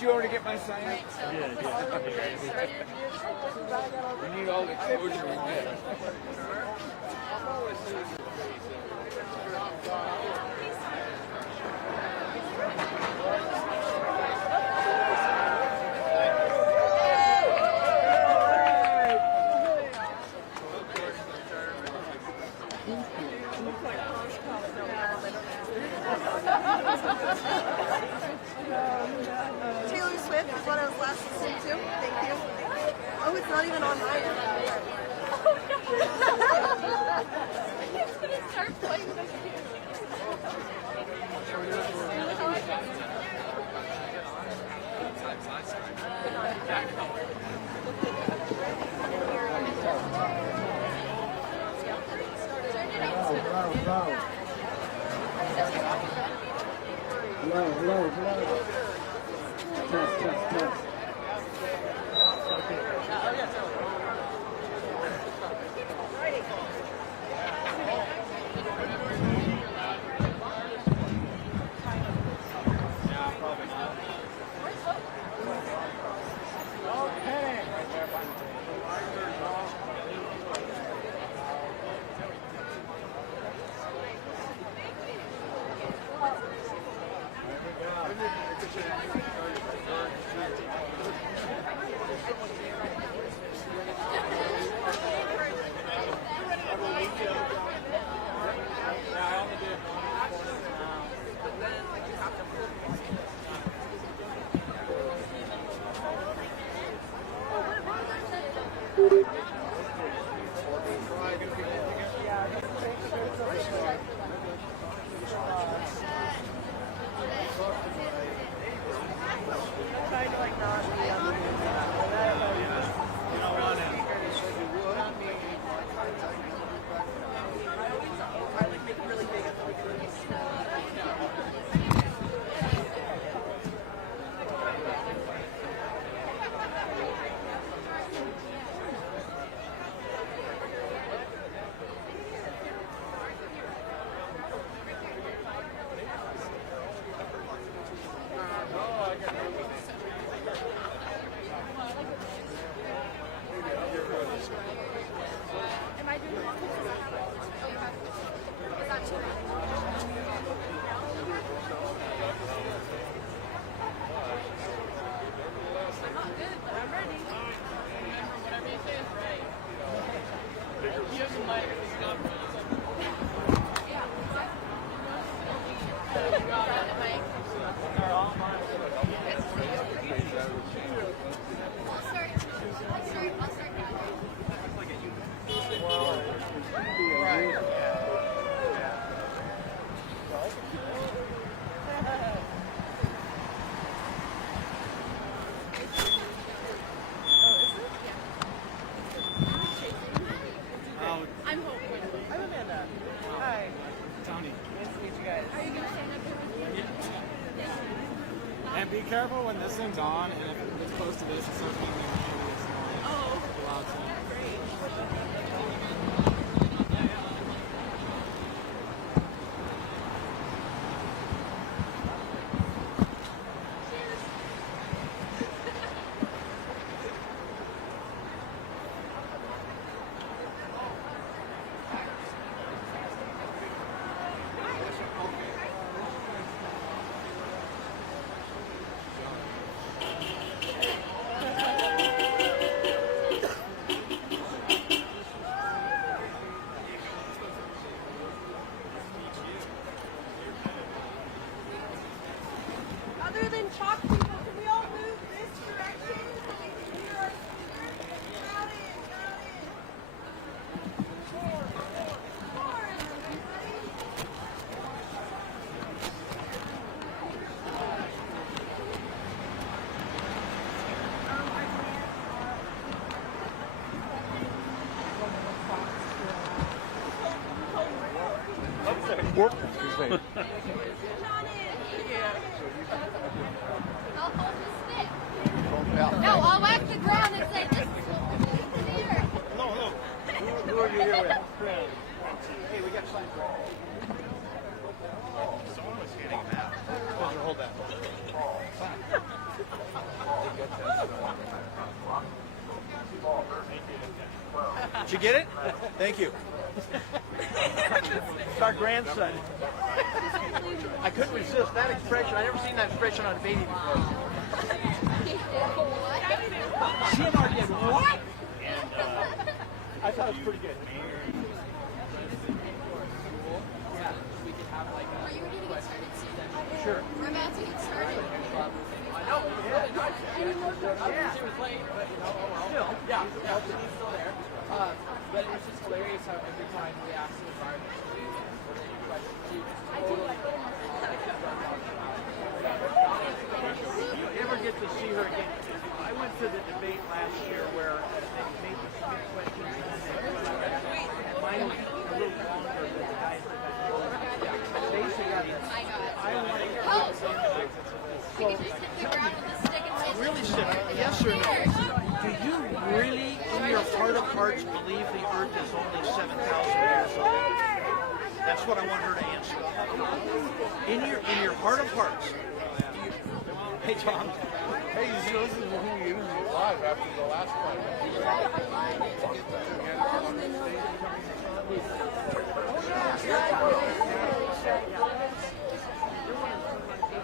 Did you already get my sign? Yeah. We need all the exposure we get. Taylor Swift is what I was last listening to. Thank you. Oh, it's not even on mine. He's gonna start playing this Hello. Test. And be careful when this thing's on, and if it's close to this, it starts making a serious noise. Oh, loud sound. Other than chalk people, can we all move this direction? Got it. More, everybody. Whoop. Excuse me. I'll hold the stick. No, I'll whack the ground and say, this is what we need here. No. Who are you here with? Hey, we got signs. Someone was handing him out. Hold that. Did you get it? Thank you. It's our grandson. I couldn't resist that expression. I never seen that expression on a baby before. CMR did what? And I thought it was pretty good. Yeah, we could have like Are you ready to get started soon? Sure. We're about to get started. I know. Yeah, nice. She was late, but you know, oh well. Still. Yeah, she's still there. But it's just hilarious how every time we ask the environment to do any questions, she totally. You ever get to see her again? I went to the debate last year where they made the same questions and mine was a little longer than the guys that had basically, I want to hear what You can just hit the ground with a stick and say, really simple. Yes or no? Do you really, in your heart of hearts, believe the earth is only 7,000 years old? That's what I want her to answer. In your heart of hearts. Hey, Tom. Hey, you see, this is who you usually live after the last one.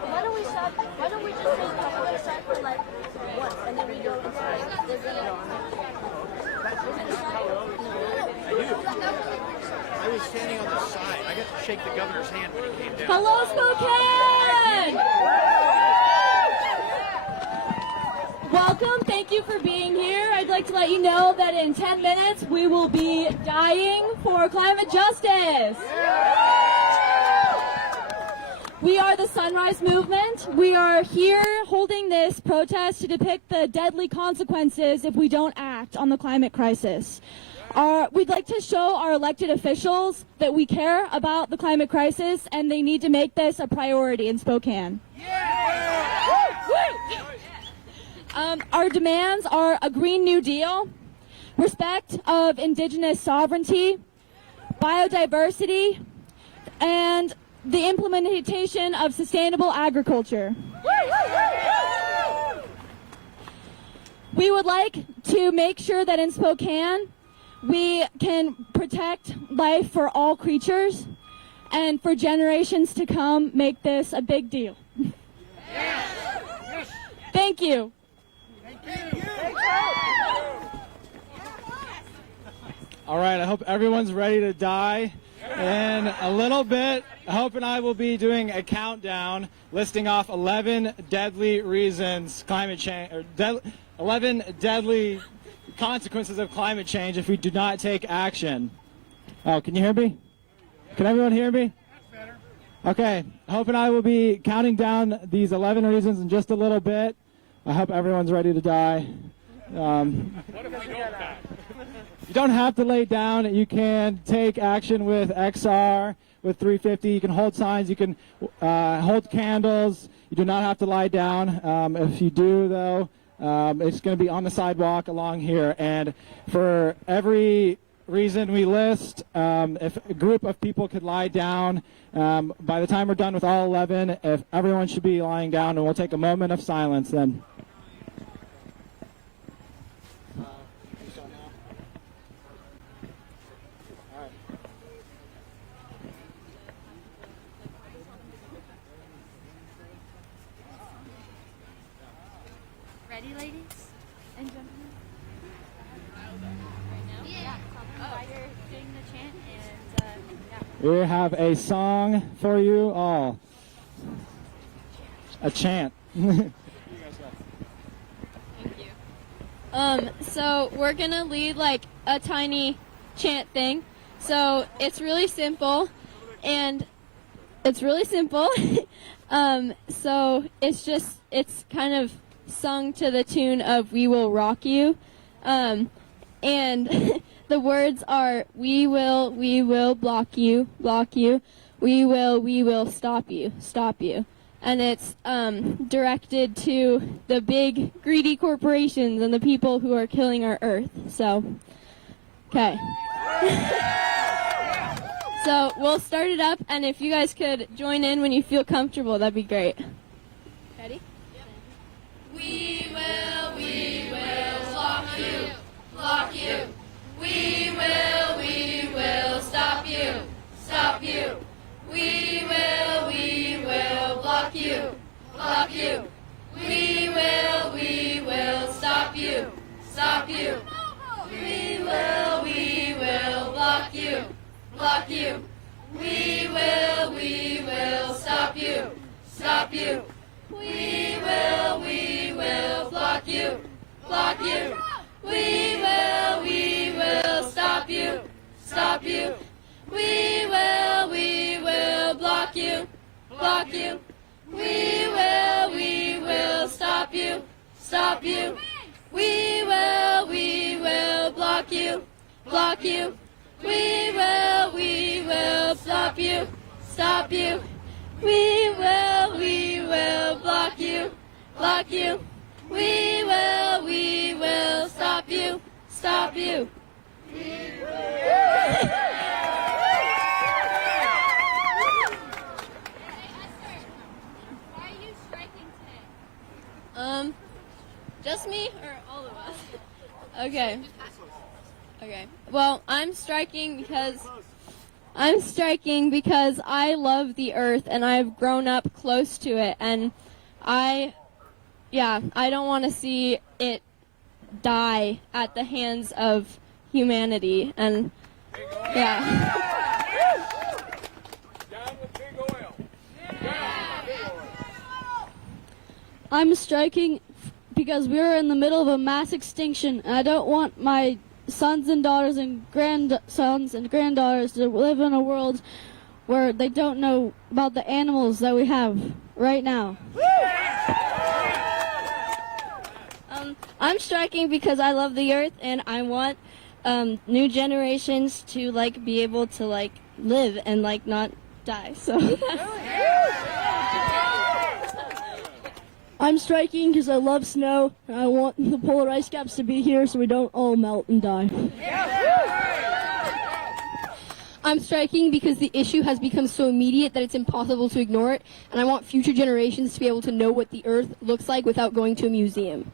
Why don't we stop? Why don't we just say that we're gonna start for like once and then we go into like there's I was standing on the side. I got to shake the governor's hand when he came down. Hello, Spokane! Welcome. Thank you for being here. I'd like to let you know that in 10 minutes we will be dying for climate justice. We are the Sunrise Movement. We are here holding this protest to depict the deadly consequences if we don't act on the climate crisis. We'd like to show our elected officials that we care about the climate crisis and they need to make this a priority in Spokane. Our demands are a Green New Deal, respect of Indigenous sovereignty, biodiversity, and the implementation of sustainable agriculture. We would like to make sure that in Spokane we can protect life for all creatures and for generations to come make this a big deal. Thank you. All right, I hope everyone's ready to die. In a little bit, Hope and I will be doing a countdown listing off 11 deadly reasons climate change, or 11 deadly consequences of climate change if we do not take action. Oh, can you hear me? Can everyone hear me? Okay, Hope and I will be counting down these 11 reasons in just a little bit. I hope everyone's ready to die. What if we don't die? You don't have to lay down. You can take action with XR, with 350. You can hold signs. You can hold candles. You do not have to lie down. If you do, though, it's going to be on the sidewalk along here. And for every reason we list, if a group of people could lie down, by the time we're done with all 11, if everyone should be lying down, and we'll take a moment of silence then. Ready, ladies and gentlemen? Right now? Yeah. While you're doing the chant and, yeah. We have a song for you all. A chant. Thank you. So we're gonna lead like a tiny chant thing. So it's really simple, and so it's kind of sung to the tune of "We Will Rock You," and the words are we will block you, we will stop you. And it's directed to the big greedy corporations and the people who are killing our earth. So, okay. So we'll start it up, and if you guys could join in when you feel comfortable, that'd be great. Ready? We will lock you. We block you. We will stop you, stop you. We will block you, block you. We will stop you, stop you. We will block you, block you. We will stop you, stop you. We will block you, block you. We will stop you, stop you. We will block you, block you. We will stop you, stop you. Why are you striking today? Just me or all of us? Okay. Okay. Well, I'm striking because I love the earth and I've grown up close to it, and I don't want to see it die at the hands of humanity, and yeah. Down with big oil. I'm striking because we're in the middle of a mass extinction, and I don't want my sons and daughters and grandsons and granddaughters to live in a world where they don't know about the animals that we have right now. I'm striking because I love the earth and I want new generations to be able to live and not die. So I'm striking because I love snow, and I want the polar ice caps to be here so we don't all melt and die. I'm striking because the issue has become so immediate that it's impossible to ignore it, and I want future generations to be able to know what the earth looks like without going to a museum.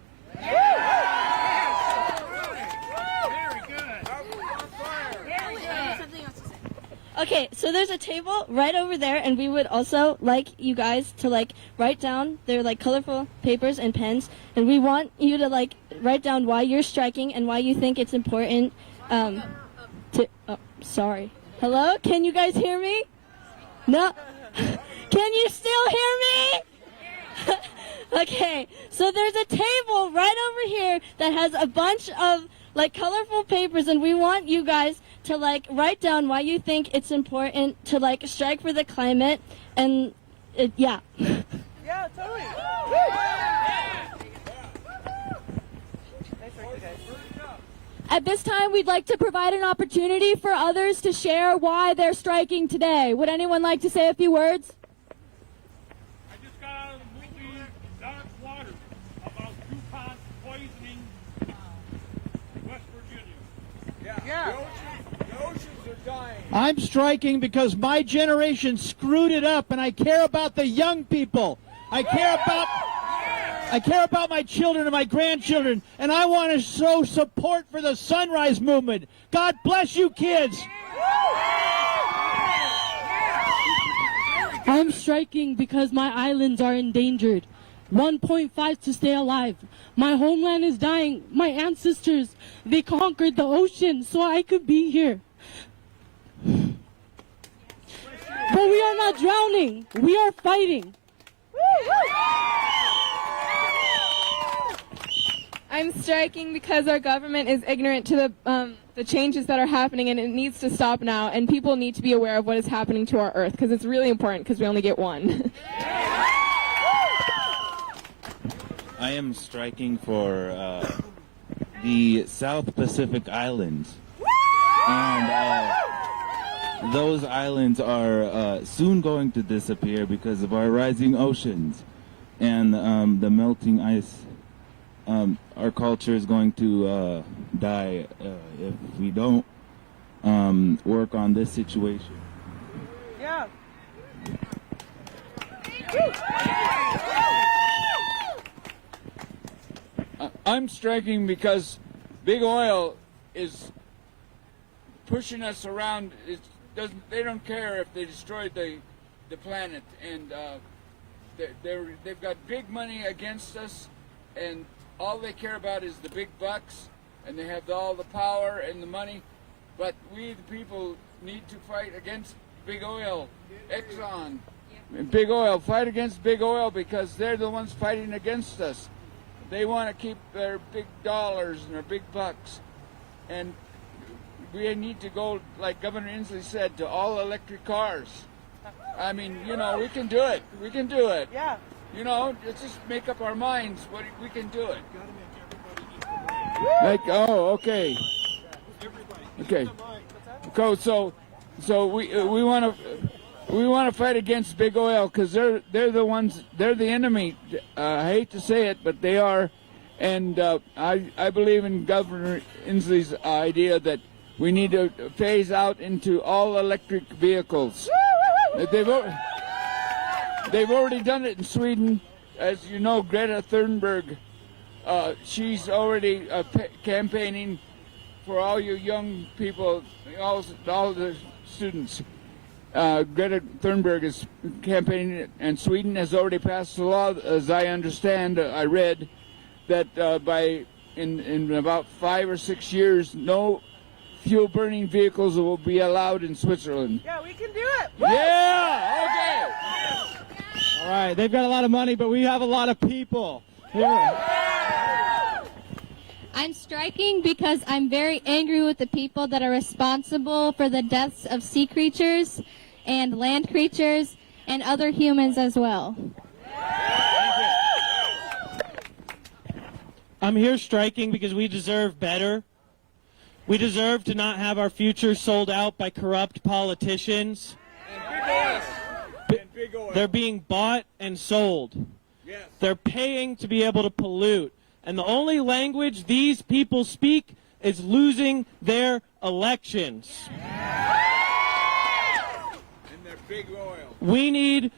okay, so there's a table right over there, and we would also like you guys to write down their colorful papers and pens, and we want you to write down why you're striking and why you think it's important to sorry. Hello? Can you guys hear me? No? Can you still hear me? Okay, so there's a table right over here that has a bunch of colorful papers, and we want you guys to write down why you think it's important to strike for the climate, and yeah. Yeah, totally. At this time, we'd like to provide an opportunity for others to share why they're striking today. Would anyone like to say a few words? I just got out of the movie Dark Water about DuPont poisoning West Virginia. Yeah. The oceans are dying. I'm striking because my generation screwed it up, and I care about the young people. I care about my children and my grandchildren, and I want to show support for the Sunrise Movement. God bless you, kids. I'm striking because my islands are endangered. 1.5 to stay alive. My homeland is dying. My ancestors, they conquered the ocean so I could be here. But we are not drowning. We are fighting. I'm striking because our government is ignorant to the changes that are happening, and it needs to stop now, and people need to be aware of what is happening to our earth, because it's really important, because we only get one. I am striking for the South Pacific Islands, and those islands are soon going to disappear because of our rising oceans and the melting ice. Our culture is going to die if we don't work on this situation. Yeah. I'm striking because big oil is pushing us around. They don't care if they destroyed the planet, and they've got big money against us, and all they care about is the big bucks, and they have all the power and the money. But we, the people, need to fight against big oil, Exxon. Big oil, fight against big oil because they're the ones fighting against us. They want to keep their big dollars and their big bucks. And we need to go, like Governor Inslee said, to all electric cars. I mean, you know, we can do it. We can do it. Yeah. You know, let's just make up our minds. We can do it. Like, oh, okay. Okay. So we want to fight against big oil because they're the ones, they're the enemy. I hate to say it, but they are. And I believe in Governor Inslee's idea that we need to phase out into all electric vehicles. They've already done it in Sweden. As you know, Greta Thunberg, she's already campaigning for all you young people, all the students. Greta Thunberg is campaigning, and Sweden has already passed a law, as I understand, I read, that in about 5 or 6 years, no fuel-burning vehicles will be allowed in Switzerland. Yeah, we can do it. Yeah, okay. All right, they've got a lot of money, but we have a lot of people. I'm striking because I'm very angry with the people that are responsible for the deaths of sea creatures and land creatures and other humans as well. I'm here striking because we deserve better. We deserve to not have our future sold out by corrupt politicians. Big oil. They're being bought and sold. Yes. They're paying to be able to pollute. And the only language these people speak is losing their elections. And their big oil. We need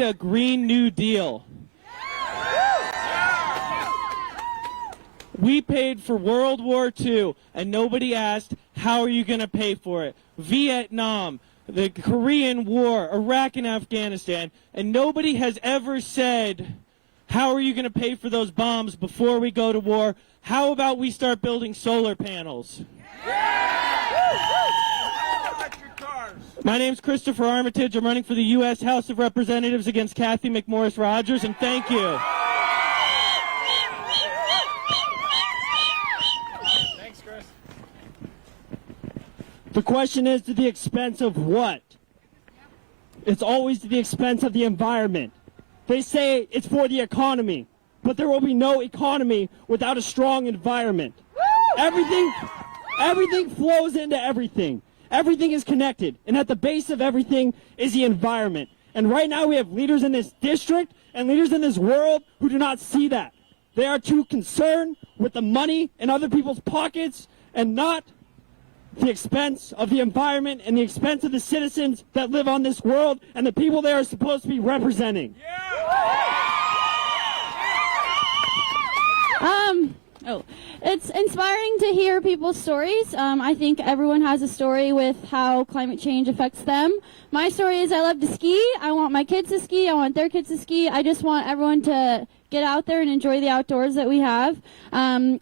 a Green New Deal. We paid for World War II, and nobody asked, how are you going to pay for it? Vietnam, the Korean War, Iraq and Afghanistan, and nobody has ever said, how are you going to pay for those bombs before we go to war? How about we start building solar panels? Electric cars. My name's Christopher Armitage. I'm running for the U.S. House of Representatives against Kathy McMorris Rogers, and thank you. The question is, to the expense of what? It's always to the expense of the environment. They say it's for the economy, but there will be no economy without a strong environment. Everything flows into everything. Everything is connected, and at the base of everything is the environment. And right now we have leaders in this district and leaders in this world who do not see that. They are too concerned with the money in other people's pockets and not the expense of the environment and the expense of the citizens that live on this world and the people they are supposed to be representing. It's inspiring to hear people's stories. I think everyone has a story with how climate change affects them. My story is I love to ski. I want my kids to ski. I want their kids to ski. I just want everyone to get out there and enjoy the outdoors that we have.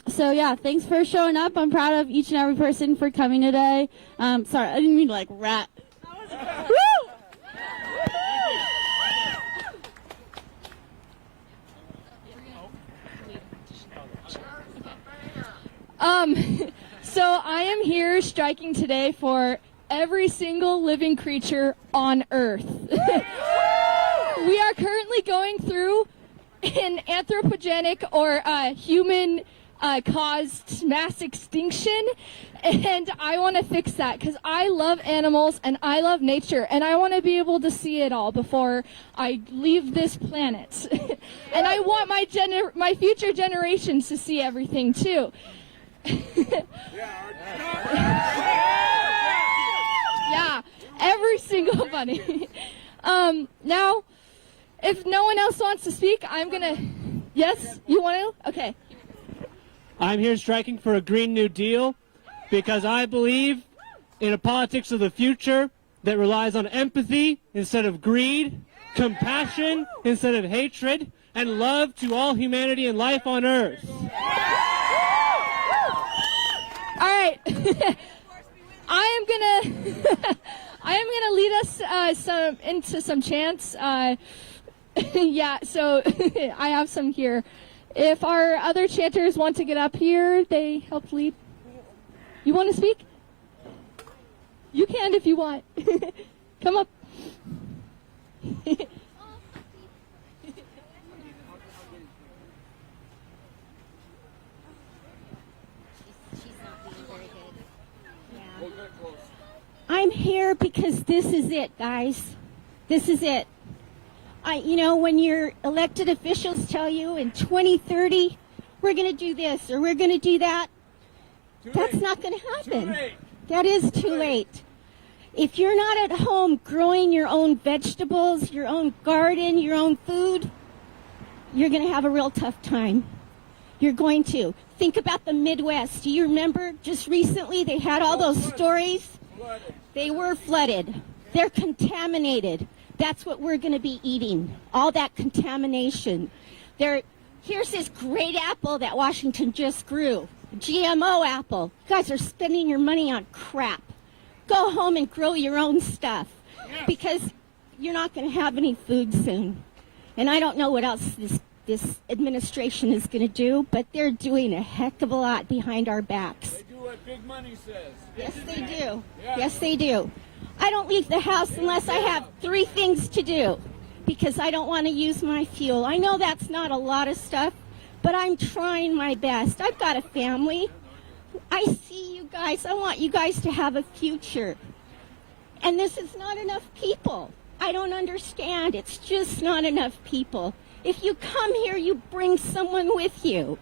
So yeah, thanks for showing up. I'm proud of each and every person for coming today. Sorry, I didn't mean to like rat. Woo! So I am here striking today for every single living creature on Earth. We are currently going through an anthropogenic or human caused mass extinction, and I want to fix that because I love animals and I love nature, and I want to be able to see it all before I leave this planet. And I want my future generations to see everything too. Yeah, every single bunny. Now, if no one else wants to speak, I'm gonna. Yes, you want to? Okay. I'm here striking for a Green New Deal because I believe in a politics of the future that relies on empathy instead of greed, compassion instead of hatred, and love to all humanity and life on Earth. right. I am gonna lead us into some chants. Yeah, so I have some here. If our other chanters want to get up here, they help lead. You want to speak? You can if you want. Come up. I'm here because this is it, guys. This is it. When your elected officials tell you in 2030, we're going to do this or we're going to do that, that's not going to happen. That is too late. If you're not at home growing your own vegetables, your own garden, your own food, you're going to have a real tough time. You're going to. Think about the Midwest. Do you remember just recently they had all those stories? They were flooded. They're contaminated. That's what we're going to be eating, all that contamination. Here's this great apple that Washington just grew, a GMO apple. You guys are spending your money on crap. Go home and grow your own stuff because you're not going to have any food soon. And I don't know what else this administration is going to do, but they're doing a heck of a lot behind our backs. They do what big money says. Yes, they do. Yes, they do. I don't leave the house unless I have 3 things to do because I don't want to use my fuel. I know that's not a lot of stuff, but I'm trying my best. I've got a family. I see you guys. I want you guys to have a future. And this is not enough people. I don't understand. It's just not enough people. If you come here, you bring someone with you.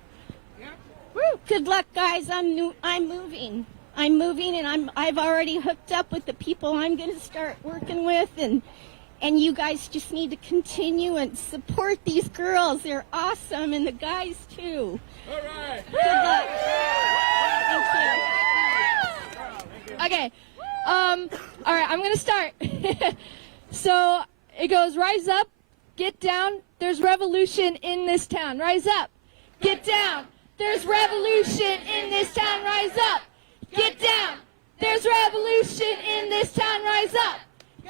Woo. Good luck, guys. I'm moving. I'm moving, and I've already hooked up with the people I'm going to start working with, and you guys just need to continue and support these girls. They're awesome, and the guys too. All right. Good luck. Thank you. Okay. All right, I'm going to start. So it goes, rise up, get down. There's revolution in this town. Rise up, get down. There's revolution in this town. Rise up. Get down. There's revolution in this town. Rise up.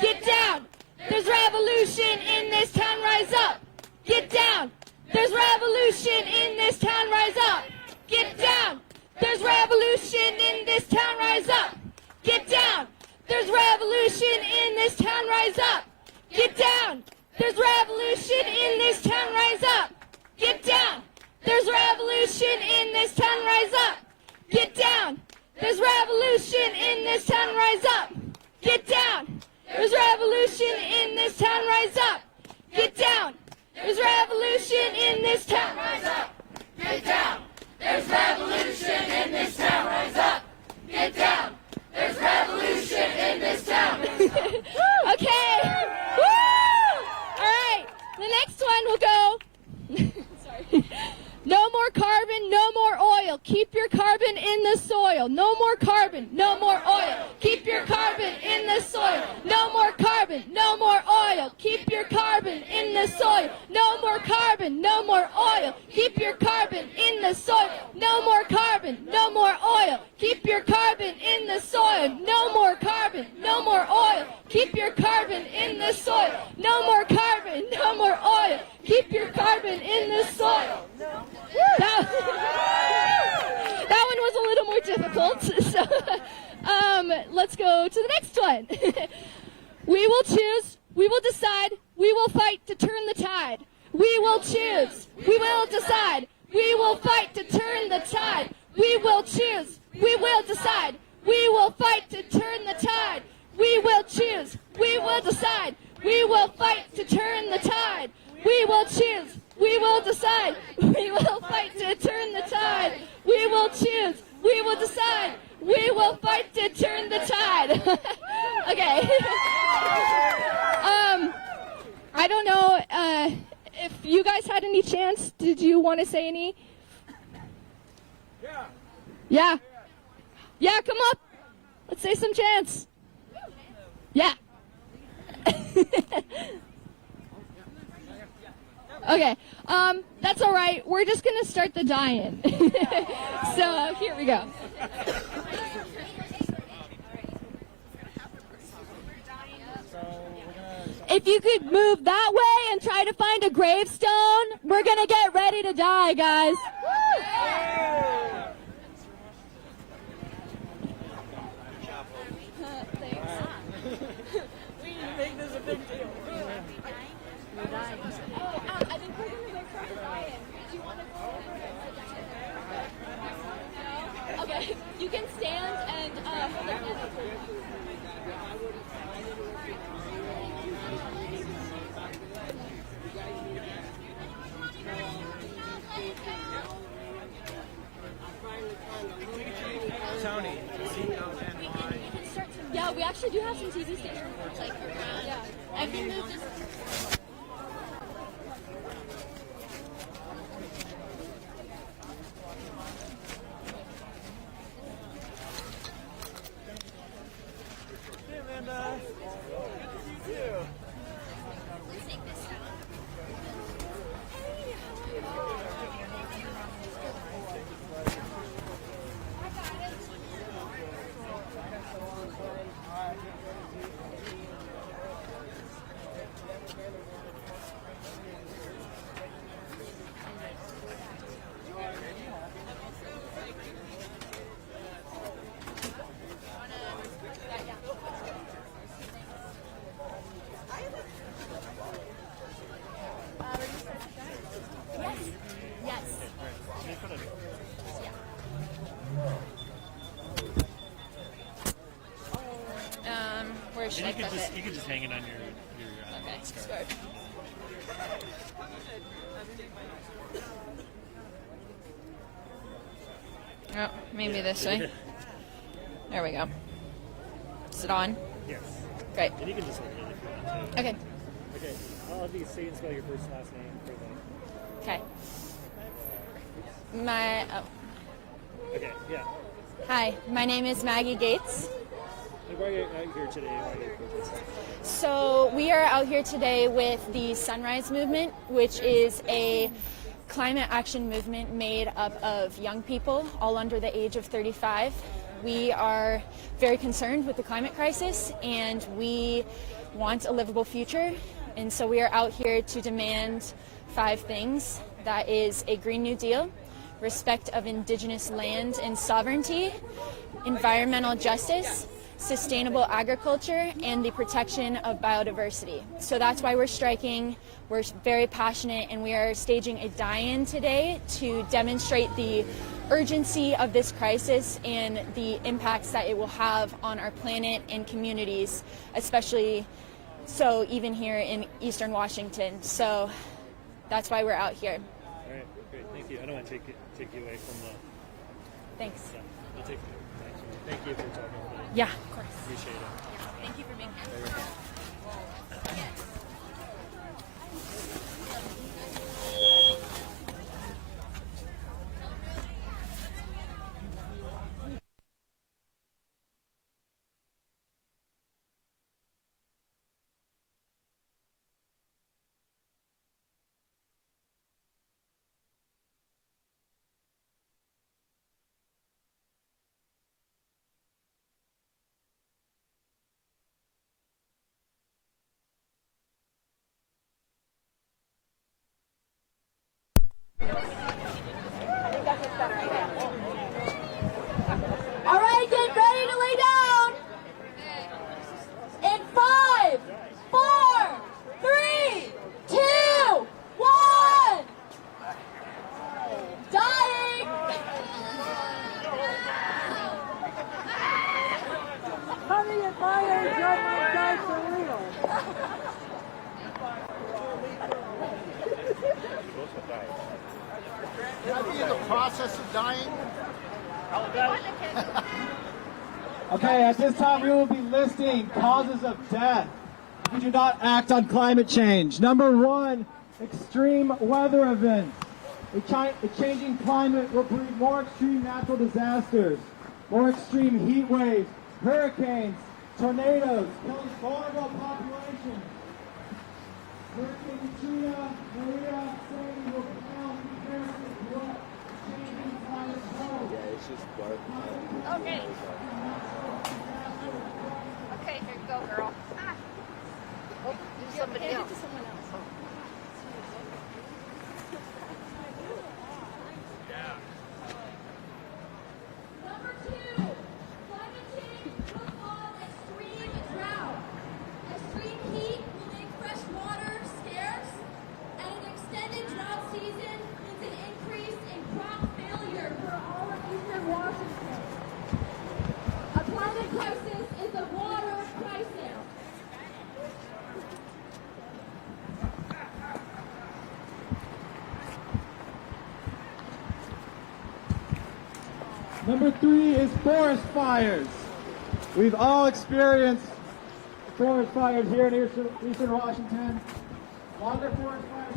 Get down. There's revolution in this town. Rise up. Get down. There's revolution in this town. Rise up. Get down. There's revolution in this town. Rise up. Get down. There's revolution in this town. Rise up. Get down. There's revolution in this town. Rise up. Get down. There's revolution in this town. Rise up. Get down. There's revolution in this town, rise up. Get down. There's revolution in this town, rise up. Get down. There's revolution in this town, rise up. Get down. There's revolution in this town, rise up. Get down. There's revolution in this town. Okay. Woo! All right. The next one will go. Sorry. No more carbon, no more oil. Keep your carbon in the soil. No more carbon, no more oil. Keep your carbon in the soil. No more carbon, no more oil. Keep your carbon in the soil. No more carbon, no more oil. Keep your carbon in the soil. No more carbon, no more oil. Keep your carbon in the soil. No more carbon, no more oil. Keep your carbon in the soil. No more carbon, no more oil. Keep your carbon in the soil. That one was a little more difficult. So, let's go to the next one. We will choose. We will decide. We will fight to turn the tide. We will choose. We will decide. We will fight to turn the tide. We will choose. We will decide. We will fight to turn the tide. We will choose. We will decide. We will fight to turn the tide. We will choose. We will decide. We will fight to turn the tide. We will choose. We will decide. We will fight to turn the tide. Okay. I don't know if you guys had any chance. Did you want to say any? Yeah. Yeah, come up. Let's say some chants. Yeah. Okay. That's all right. We're just gonna start the dying. So here we go. If you could move that way and try to find a gravestone, we're gonna get ready to die, guys. Okay, you can stand and hold it. Tony, Yeah, we actually do have some TV stations like around. Yeah, I think there's just. Where should I put it? You can just hang it on your Okay, scarf. scarf. Oh, maybe this way. There we go. Is it on? Yes. Great. And you can just hold it if you want to. Okay. Okay. I'll have you say and spell your first last name for the. Okay. Okay. Yeah. Hi, my name is Maggie Gates. Why are you out here today? Why are you protesting? So we are out here today with the Sunrise Movement, which is a climate action movement made up of young people, all under the age of 35. We are very concerned with the climate crisis, and we want a livable future. And so we are out here to demand 5 things. That is a Green New Deal, respect of Indigenous land and sovereignty, environmental justice, sustainable agriculture, and the protection of biodiversity. So that's why we're striking. We're very passionate, and we are staging a die-in today to demonstrate the urgency of this crisis and the impacts that it will have on our planet and communities, especially so even here in Eastern Washington. So that's why we're out here. All right, great. Thank you. I don't want to take you away from the. Thanks. So, I'll take you. Thank you for talking about it. Yeah, of course. Appreciate it. Thank you for being here. All right, get ready to lay down. In 5, 4, 3, 2, 1. Dying. Honey, at my age, I might die for real. Can I be in the process of dying? Okay, at this time we will be listing causes of death if we do not act on climate change. Number 1, extreme weather events. A changing climate will breed more extreme natural disasters, more extreme heat waves, hurricanes, tornadoes, killing vulnerable populations. Hurricane Katrina, Maria, Sandy will pound comparison to what changing climate holds. Yeah, it's just dark. Okay. Okay, here you go, girl. Oh, do somebody else. Number 2, climate change will cause extreme drought. Extreme heat will make fresh water scarce, and an extended drought season means an increase in crop failure for all of eastern Washington. A climate crisis is a water crisis. Number 3 is forest fires. We've all experienced forest fires here in Eastern Washington. Longer forest fires